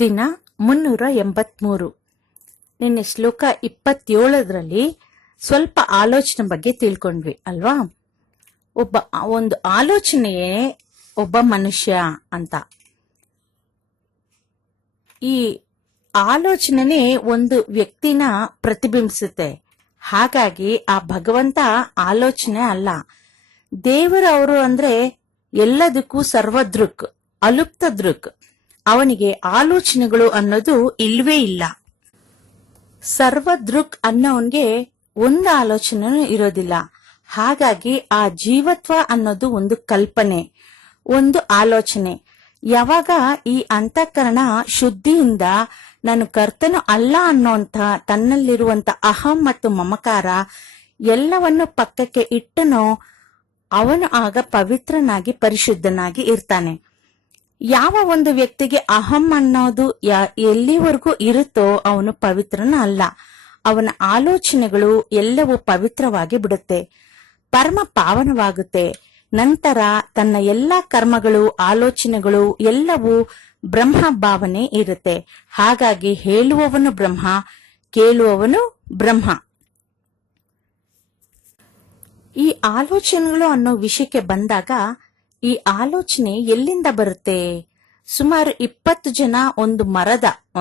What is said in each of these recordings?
ದಿನ 383. ನಿನ್ನೆ ಶ್ಲೋಕ 27ರಲ್ಲಿ ಸ್ವಲ್ಪ ಆಲೋಚನೆ ಬಗ್ಗೆ ತಿಳ್ಕೊಂಡ್ವಿ ಅಲ್ವಾ. ಒಂದು ಆಲೋಚನೆಯೇ ಒಬ್ಬ ಮನುಷ್ಯ ಅಂತ. ಈ ಆಲೋಚನೆ ಒಂದು ವ್ಯಕ್ತಿನ ಪ್ರತಿಬಿಂಬಿಸುತ್ತೆ. ಹಾಗಾಗಿ ಆ ಭಗವಂತ ಆಲೋಚನೆ ಅಲ್ಲ, ದೇವರವರು ಅಂದ್ರೆ ಎಲ್ಲದಕ್ಕೂ ಸರ್ವದೃಕ್, ಅಲುಪ್ತ ದೃಕ್. ಅವನಿಗೆ ಆಲೋಚನೆಗಳು ಅನ್ನೋದು ಇಲ್ವೇ ಇಲ್ಲ. ಸರ್ವದೃಕ್ ಅನ್ನೋನ್ಗೆ ಒಂದು ಆಲೋಚನೆನೂ ಇರೋದಿಲ್ಲ. ಹಾಗಾಗಿ ಆ ಜೀವತ್ವ ಅನ್ನೋದು ಒಂದು ಕಲ್ಪನೆ, ಒಂದು ಆಲೋಚನೆ. ಯಾವಾಗ ಈ ಅಂತಃಕರಣ ಶುದ್ಧಿಯಿಂದ ನಾನು ಕರ್ತನು ಅಲ್ಲ ಅನ್ನೋಂಥ ತನ್ನಲ್ಲಿರುವಂತ ಅಹಂ ಮತ್ತು ಮಮಕಾರ ಎಲ್ಲವನ್ನು ಪಕ್ಕಕ್ಕೆ ಇಟ್ಟನೋ ಅವನು ಆಗ ಪವಿತ್ರನಾಗಿ ಪರಿಶುದ್ಧನಾಗಿ ಇರ್ತಾನೆ. ಯಾವ ಒಂದು ವ್ಯಕ್ತಿಗೆ ಅಹಂ ಅನ್ನೋದು ಎಲ್ಲಿವರೆಗೂ ಇರುತ್ತೋ ಅವನು ಪವಿತ್ರನ ಅಲ್ಲ. ಅವನ ಆಲೋಚನೆಗಳು ಎಲ್ಲವೂ ಪವಿತ್ರವಾಗಿ ಬಿಡುತ್ತೆ, ಪರಮ ಪಾವನವಾಗುತ್ತೆ. ನಂತರ ತನ್ನ ಎಲ್ಲಾ ಕರ್ಮಗಳು, ಆಲೋಚನೆಗಳು ಎಲ್ಲವೂ ಬ್ರಹ್ಮ ಭಾವನೆ ಇರುತ್ತೆ. ಹಾಗಾಗಿ ಹೇಳುವವನು ಬ್ರಹ್ಮ, ಕೇಳುವವನು ಬ್ರಹ್ಮ. ಈ ಆಲೋಚನೆಗಳು ಅನ್ನೋ ವಿಷಯಕ್ಕೆ ಬಂದಾಗ, ಈ ಆಲೋಚನೆ ಎಲ್ಲಿಂದ ಬರುತ್ತೆ? ಸುಮಾರು 20 ಜನ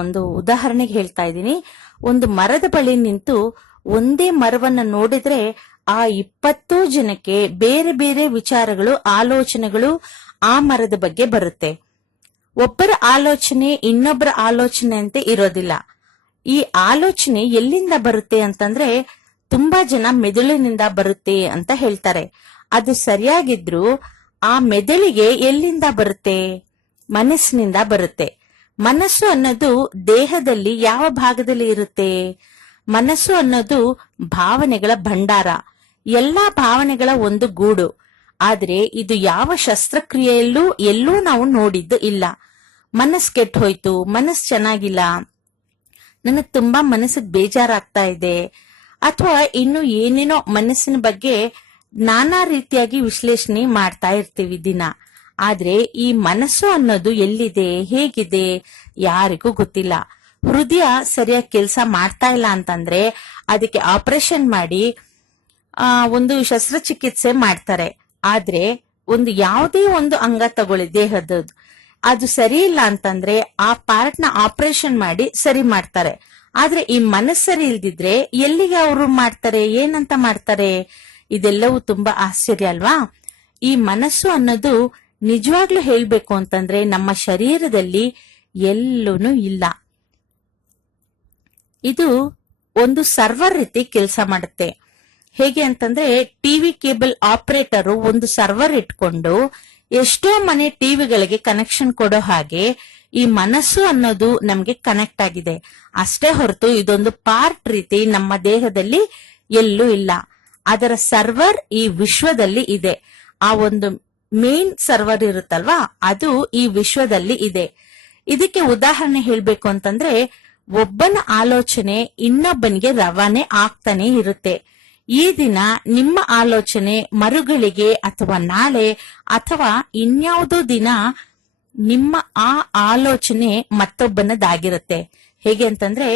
ಒಂದು ಉದಾಹರಣೆಗೆ ಹೇಳ್ತಾ ಇದ್ದೀನಿ, ಒಂದು ಮರದ ಬಳಿ ನಿಂತು ಒಂದೇ ಮರವನ್ನ ನೋಡಿದ್ರೆ ಆ 20 ಜನಕ್ಕೆ ಬೇರೆ ಬೇರೆ ವಿಚಾರಗಳು, ಆಲೋಚನೆಗಳು ಆ ಮರದ ಬಗ್ಗೆ ಬರುತ್ತೆ. ಒಬ್ಬರ ಆಲೋಚನೆ ಇನ್ನೊಬ್ಬರ ಆಲೋಚನೆ ಅಂತ ಇರೋದಿಲ್ಲ. ಈ ಆಲೋಚನೆ ಎಲ್ಲಿಂದ ಬರುತ್ತೆ ಅಂತಂದ್ರೆ ತುಂಬಾ ಜನ ಮೆದುಳಿನಿಂದ ಬರುತ್ತೆ ಅಂತ ಹೇಳ್ತಾರೆ. ಅದು ಸರಿಯಾಗಿದ್ರು ಆ ಮೆದುಳಿಗೆ ಎಲ್ಲಿಂದ ಬರುತ್ತೆ? ಮನಸ್ಸಿನಿಂದ ಬರುತ್ತೆ. ಮನಸ್ಸು ಅನ್ನೋದು ದೇಹದಲ್ಲಿ ಯಾವ ಭಾಗದಲ್ಲಿ ಇರುತ್ತೆ? ಮನಸ್ಸು ಅನ್ನೋದು ಭಾವನೆಗಳ ಭಂಡಾರ, ಎಲ್ಲಾ ಭಾವನೆಗಳ ಒಂದು ಗೂಡು. ಆದ್ರೆ ಇದು ಯಾವ ಶಸ್ತ್ರಕ್ರಿಯೆಯಲ್ಲೂ ಎಲ್ಲೂ ನಾವು ನೋಡಿದ್ದು ಇಲ್ಲ. ಮನಸ್ಸು ಕೆಟ್ಟ ಹೋಯ್ತು, ಮನಸ್ಸು ಚೆನ್ನಾಗಿಲ್ಲ, ನನಗ್ ತುಂಬಾ ಮನಸ್ಸಿಗೆ ಬೇಜಾರಾಗ್ತಾ ಇದೆ, ಅಥವಾ ಇನ್ನು ಏನೇನೋ ಮನಸ್ಸಿನ ಬಗ್ಗೆ ನಾನಾ ರೀತಿಯಾಗಿ ವಿಶ್ಲೇಷಣೆ ಮಾಡ್ತಾ ಇರ್ತೀವಿ ದಿನ. ಆದ್ರೆ ಈ ಮನಸ್ಸು ಅನ್ನೋದು ಎಲ್ಲಿದೆ, ಹೇಗಿದೆ, ಯಾರಿಗೂ ಗೊತ್ತಿಲ್ಲ. ಹೃದಯ ಸರಿಯಾಗಿ ಕೆಲಸ ಮಾಡ್ತಾ ಇಲ್ಲ ಅಂತಂದ್ರೆ ಅದಕ್ಕೆ ಆಪರೇಷನ್ ಮಾಡಿ ಒಂದು ಶಸ್ತ್ರಚಿಕಿತ್ಸೆ ಮಾಡ್ತಾರೆ. ಆದ್ರೆ ಯಾವುದೇ ಒಂದು ಅಂಗ ತಗೊಳ್ಳಿ ದೇಹದ, ಅದು ಸರಿ ಇಲ್ಲ ಅಂತಂದ್ರೆ ಆ ಪಾರ್ಟ್ ನ ಆಪರೇಷನ್ ಮಾಡಿ ಸರಿ ಮಾಡ್ತಾರೆ. ಆದ್ರೆ ಈ ಮನಸ್ಸು ಸರಿ ಇಲ್ದಿದ್ರೆ ಎಲ್ಲಿಗೆ ಅವರು ಮಾಡ್ತಾರೆ, ಏನಂತ ಮಾಡ್ತಾರೆ? ಇದೆಲ್ಲವೂ ತುಂಬಾ ಆಶ್ಚರ್ಯ ಅಲ್ವಾ. ಈ ಮನಸ್ಸು ಅನ್ನೋದು ನಿಜವಾಗ್ಲೂ ಹೇಳ್ಬೇಕು ಅಂತಂದ್ರೆ ನಮ್ಮ ಶರೀರದಲ್ಲಿ ಎಲ್ಲೂನು ಇಲ್ಲ. ಇದು ಒಂದು ಸರ್ವರ್ ರೀತಿ ಕೆಲಸ ಮಾಡುತ್ತೆ. ಹೇಗೆ ಅಂತಂದ್ರೆ ಟಿವಿ ಕೇಬಲ್ ಆಪರೇಟರ್ ಒಂದು ಸರ್ವರ್ ಇಟ್ಕೊಂಡು ಎಷ್ಟೋ ಮನೆ ಟಿವಿಗಳಿಗೆ ಕನೆಕ್ಷನ್ ಕೊಡೋ ಹಾಗೆ ಈ ಮನಸ್ಸು ಅನ್ನೋದು ನಮ್ಗೆ ಕನೆಕ್ಟ್ ಆಗಿದೆ. ಅಷ್ಟೇ ಹೊರತು ಇದೊಂದು ಪಾರ್ಟ್ ರೀತಿ ನಮ್ಮ ದೇಹದಲ್ಲಿ ಎಲ್ಲೂ ಇಲ್ಲ. ಅದರ ಸರ್ವರ್ ಈ ವಿಶ್ವದಲ್ಲಿ ಇದೆ. ಆ ಒಂದು ಮೇನ್ ಸರ್ವರ್ ಇರುತ್ತಲ್ವಾ, ಅದು ಈ ವಿಶ್ವದಲ್ಲಿ ಇದೆ. ಇದಕ್ಕೆ ಉದಾಹರಣೆ ಹೇಳ್ಬೇಕು ಅಂತಂದ್ರೆ ಒಬ್ಬನ ಆಲೋಚನೆ ಇನ್ನೊಬ್ಬನಿಗೆ ರವಾನೆ ಆಗ್ತಾನೆ ಇರುತ್ತೆ. ಈ ದಿನ ನಿಮ್ಮ ಆಲೋಚನೆ ಮರುಗಳಿಗೆ ಅಥವಾ ನಾಳೆ ಅಥವಾ ಇನ್ಯಾವುದೋ ದಿನ ನಿಮ್ಮ ಆ ಆಲೋಚನೆ ಮತ್ತೊಬ್ಬನದಾಗಿರುತ್ತೆ. ಹೇಗೆ ಅಂತಂದ್ರೆ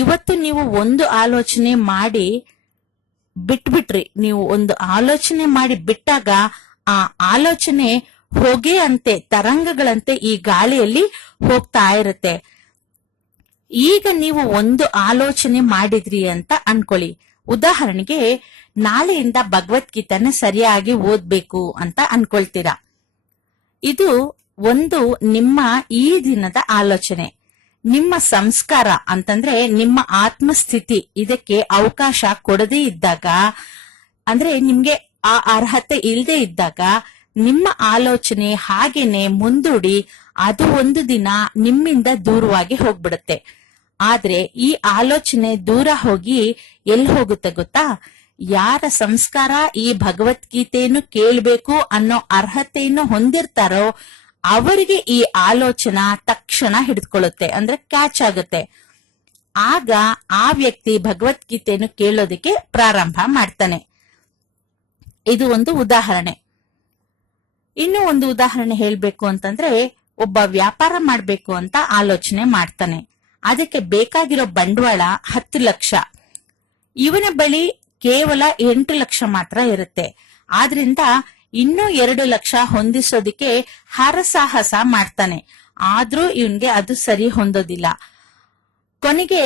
ಇವತ್ತು ನೀವು ಒಂದು ಆಲೋಚನೆ ಮಾಡಿ ಬಿಟ್ಬಿಟ್ರಿ, ನೀವು ಒಂದು ಆಲೋಚನೆ ಮಾಡಿ ಬಿಟ್ಟಾಗ ಆ ಆಲೋಚನೆ ಹೊಗೆ ಅಂತೆ, ತರಂಗಗಳಂತೆ ಈ ಗಾಳಿಯಲ್ಲಿ ಹೋಗ್ತಾ ಇರುತ್ತೆ. ಈಗ ನೀವು ಒಂದು ಆಲೋಚನೆ ಮಾಡಿದ್ರಿ ಅಂತ ಅನ್ಕೊಳ್ಳಿ. ಉದಾಹರಣೆಗೆ ನಾಳೆಯಿಂದ ಭಗವದ್ಗೀತೆನ ಸರಿಯಾಗಿ ಓದ್ಬೇಕು ಅಂತ ಅನ್ಕೊಳ್ತೀರಾ. ಇದು ಒಂದು ನಿಮ್ಮ ಈ ದಿನದ ಆಲೋಚನೆ. ನಿಮ್ಮ ಸಂಸ್ಕಾರ ಅಂತಂದ್ರೆ ನಿಮ್ಮ ಆತ್ಮಸ್ಥಿತಿ ಇದಕ್ಕೆ ಅವಕಾಶ ಕೊಡದೇ ಇದ್ದಾಗ, ಅಂದ್ರೆ ನಿಮ್ಗೆ ಆ ಅರ್ಹತೆ ಇಲ್ಲದೆ ಇದ್ದಾಗ ನಿಮ್ಮ ಆಲೋಚನೆ ಹಾಗೇನೆ ಮುಂದೂಡಿ ಅದು ಒಂದು ದಿನ ನಿಮ್ಮಿಂದ ದೂರವಾಗಿ ಹೋಗ್ಬಿಡುತ್ತೆ. ಆದ್ರೆ ಈ ಆಲೋಚನೆ ದೂರ ಹೋಗಿ ಎಲ್ಲಿ ಹೋಗುತ್ತೆ ಗೊತ್ತಾ? ಯಾರ ಸಂಸ್ಕಾರ ಈ ಭಗವದ್ಗೀತೆಯನ್ನು ಕೇಳಬೇಕು ಅನ್ನೋ ಅರ್ಹತೆಯನ್ನು ಹೊಂದಿರ್ತಾರೋ ಅವರಿಗೆ ಈ ಆಲೋಚನಾ ತಕ್ಷಣ ಹಿಡಿದುಕೊಳ್ಳುತ್ತೆ, ಅಂದ್ರೆ ಕ್ಯಾಚ್ ಆಗುತ್ತೆ. ಆಗ ಆ ವ್ಯಕ್ತಿ ಭಗವದ್ಗೀತೆಯನ್ನು ಕೇಳೋದಕ್ಕೆ ಪ್ರಾರಂಭ ಮಾಡ್ತಾನೆ. ಇದು ಒಂದು ಉದಾಹರಣೆ. ಇನ್ನೂ ಒಂದು ಉದಾಹರಣೆ ಹೇಳ್ಬೇಕು ಅಂತಂದ್ರೆ ಒಬ್ಬ ವ್ಯಾಪಾರ ಮಾಡ್ಬೇಕು ಅಂತ ಆಲೋಚನೆ ಮಾಡ್ತಾನೆ. ಅದಕ್ಕೆ ಬೇಕಾಗಿರೋ ಬಂಡವಾಳ 10 ಲಕ್ಷ. ಇವನ ಬಳಿ ಕೇವಲ 8 ಲಕ್ಷ ಮಾತ್ರ ಇರುತ್ತೆ. ಆದ್ರಿಂದ ಇನ್ನೂ 2 ಲಕ್ಷ ಹೊಂದಿಸೋದಿಕ್ಕೆ ಹರಸಾಹಸ ಮಾಡ್ತಾನೆ. ಆದ್ರೂ ಇವನ್ಗೆ ಅದು ಸರಿ ಹೊಂದೋದಿಲ್ಲ. ಕೊನೆಗೆ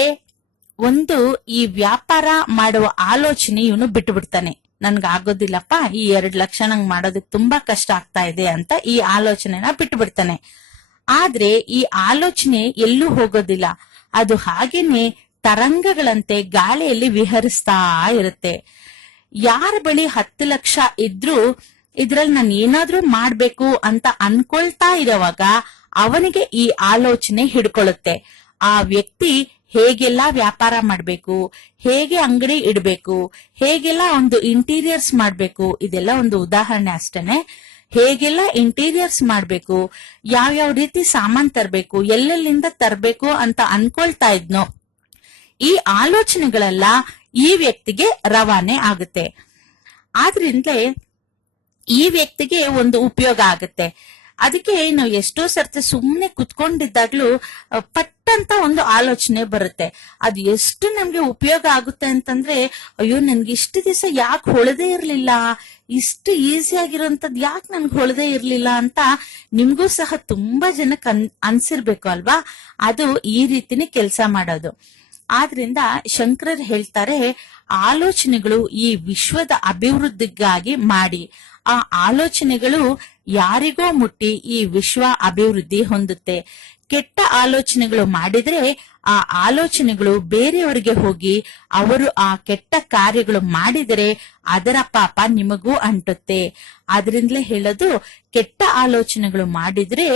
ಈ ವ್ಯಾಪಾರ ಮಾಡುವ ಆಲೋಚನೆ ಇವನು ಬಿಟ್ಟು ಬಿಡ್ತಾನೆ. ನನ್ಗ ಆಗೋದಿಲ್ಲಪ್ಪ, ಈ 2 ಲಕ್ಷ ನಂಗೆ ಮಾಡೋದಕ್ಕೆ ತುಂಬಾ ಕಷ್ಟ ಆಗ್ತಾ ಇದೆ ಅಂತ ಈ ಆಲೋಚನೆನ ಬಿಟ್ಟು ಬಿಡ್ತಾನೆ. ಆದ್ರೆ ಈ ಆಲೋಚನೆ ಎಲ್ಲೂ ಹೋಗೋದಿಲ್ಲ. ಅದು ಹಾಗೇನೆ ತರಂಗಗಳಂತೆ ಗಾಳಿಯಲ್ಲಿ ವಿಹರಿಸ್ತಾ ಇರುತ್ತೆ. ಯಾರ ಬಳಿ 10 ಲಕ್ಷ ಇದ್ರೂ ಇದ್ರಲ್ಲಿ ನಾನು ಏನಾದ್ರೂ ಮಾಡ್ಬೇಕು ಅಂತ ಅನ್ಕೊಳ್ತಾ ಇರೋವಾಗ ಅವನಿಗೆ ಈ ಆಲೋಚನೆ ಹಿಡ್ಕೊಳ್ಳುತ್ತೆ. ಆ ವ್ಯಕ್ತಿ ಹೇಗೆಲ್ಲ ವ್ಯಾಪಾರ ಮಾಡ್ಬೇಕು, ಹೇಗೆ ಅಂಗಡಿ ಇಡ್ಬೇಕು, ಹೇಗೆಲ್ಲ ಒಂದು ಇಂಟೀರಿಯರ್ಸ್ ಮಾಡ್ಬೇಕು, ಇದೆಲ್ಲ ಒಂದು ಉದಾಹರಣೆ ಅಷ್ಟೇನೆ. ಹೇಗೆಲ್ಲ ಇಂಟೀರಿಯರ್ಸ್ ಮಾಡ್ಬೇಕು, ಯಾವ್ಯಾವ ರೀತಿ ಸಾಮಾನ್ ತರ್ಬೇಕು, ಎಲ್ಲೆಲ್ಲಿಂದ ತರ್ಬೇಕು ಅಂತ ಅನ್ಕೊಳ್ತಾ ಇದ್ನೋ ಈ ಆಲೋಚನೆಗಳೆಲ್ಲ ಈ ವ್ಯಕ್ತಿಗೆ ರವಾನೆ ಆಗುತ್ತೆ. ಆದ್ರಿಂದಲೇ ಈ ವ್ಯಕ್ತಿಗೆ ಒಂದು ಉಪಯೋಗ ಆಗುತ್ತೆ. ಅದಕ್ಕೆ ನಾವು ಎಷ್ಟೋ ಸರ್ತಿ ಸುಮ್ನೆ ಕುತ್ಕೊಂಡಿದ್ದಾಗ್ಲೂ ಪಟ್ಟಂತ ಒಂದು ಆಲೋಚನೆ ಬರುತ್ತೆ. ಅದು ಎಷ್ಟು ನಮ್ಗೆ ಉಪಯೋಗ ಆಗುತ್ತೆ ಅಂತಂದ್ರೆ, ಅಯ್ಯೋ ನನ್ಗೆ ಇಷ್ಟು ದಿವಸ ಯಾಕೆ ಹೊಳದೇ ಇರ್ಲಿಲ್ಲ, ಇಷ್ಟು ಈಸಿ ಆಗಿರೋಂಥದ್ದು ಯಾಕೆ ನನ್ಗೆ ಹೊಳದೇ ಇರ್ಲಿಲ್ಲ ಅಂತ ನಿಮ್ಗೂ ಸಹ ತುಂಬಾ ಜನಕ್ಕೆ ಅನ್ಸಿರ್ಬೇಕು ಅಲ್ವಾ. ಅದು ಈ ರೀತಿನೇ ಕೆಲಸ ಮಾಡೋದು. ಆದ್ರಿಂದ ಶಂಕರರು ಹೇಳ್ತಾರೆ, ಆಲೋಚನೆಗಳು ಈ ವಿಶ್ವದ ಅಭಿವೃದ್ಧಿಗಾಗಿ ಮಾಡಿ. ಆ ಆಲೋಚನೆಗಳು ಯಾರಿಗೋ ಮುಟ್ಟಿ ಈ ವಿಶ್ವ ಅಭಿವೃದ್ಧಿ ಹೊಂದುತ್ತೆ. ಕೆಟ್ಟ ಆಲೋಚನೆಗಳು ಮಾಡಿದ್ರೆ ಆ ಆಲೋಚನೆಗಳು ಬೇರೆಯವರಿಗೆ ಹೋಗಿ ಅವರು ಆ ಕೆಟ್ಟ ಕಾರ್ಯಗಳು ಮಾಡಿದರೆ ಅದರ ಪಾಪ ನಿಮಗೂ ಅಂಟುತ್ತೆ. ಆದ್ರಿಂದಲೇ ಹೇಳೋದು, ಕೆಟ್ಟ ಆಲೋಚನೆಗಳು ಮಾಡಿದ್ರೆ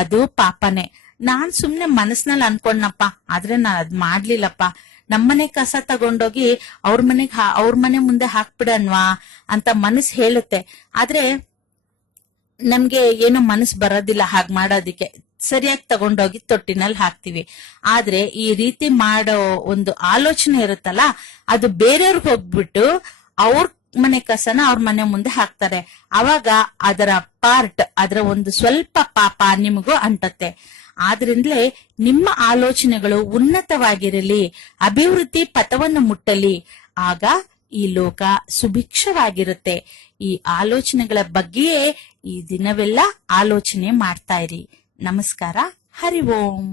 ಅದು ಪಾಪನೇ. ನಾನ್ ಸುಮ್ನೆ ಮನಸ್ನಲ್ಲಿ ಅನ್ಕೊಂಡಪ್ಪ, ಆದ್ರೆ ನಾನ್ ಅದ್ ಮಾಡ್ಲಿಲ್ಲಪ್ಪ, ನಮ್ಮನೆ ಕಸ ತಗೊಂಡೋಗಿ ಅವ್ರ ಮನೆ ಮುಂದೆ ಹಾಕ್ಬಿಡನ್ವಾ ಅಂತ ಮನಸ್ ಹೇಳುತ್ತೆ. ಆದ್ರೆ ನಮ್ಗೆ ಏನು ಮನಸ್ ಬರೋದಿಲ್ಲ ಹಾಗ್ ಮಾಡೋದಿಕ್ಕೆ. ಸರಿಯಾಗಿ ತಗೊಂಡೋಗಿ ತೊಟ್ಟಿನಲ್ಲಿ ಹಾಕ್ತಿವಿ. ಆದ್ರೆ ಈ ರೀತಿ ಮಾಡೋ ಒಂದು ಆಲೋಚನೆ ಇರುತ್ತಲ್ಲ, ಅದು ಬೇರೆಯವ್ರಿಗೆ ಹೋಗ್ಬಿಟ್ಟು ಅವ್ರ ಮನೆ ಕಸನ ಅವ್ರ ಮನೆ ಮುಂದೆ ಹಾಕ್ತಾರೆ. ಅವಾಗ ಅದರ ಒಂದು ಸ್ವಲ್ಪ ಪಾಪ ನಿಮಗೂ ಅಂಟತ್ತೆ. ಆದ್ರಿಂದಲೇ ನಿಮ್ಮ ಆಲೋಚನೆಗಳು ಉನ್ನತವಾಗಿರಲಿ, ಅಭಿವೃದ್ಧಿ ಪಥವನ್ನು ಮುಟ್ಟಲಿ. ಆಗ ಈ ಲೋಕ ಸುಭಿಕ್ಷವಾಗಿರುತ್ತೆ. ಈ ಆಲೋಚನೆಗಳ ಬಗ್ಗೆಯೇ ಈ ದಿನವೆಲ್ಲ ಆಲೋಚನೆ ಮಾಡ್ತಾ ಇರಿ. ನಮಸ್ಕಾರ. ಹರಿ ಓಂ.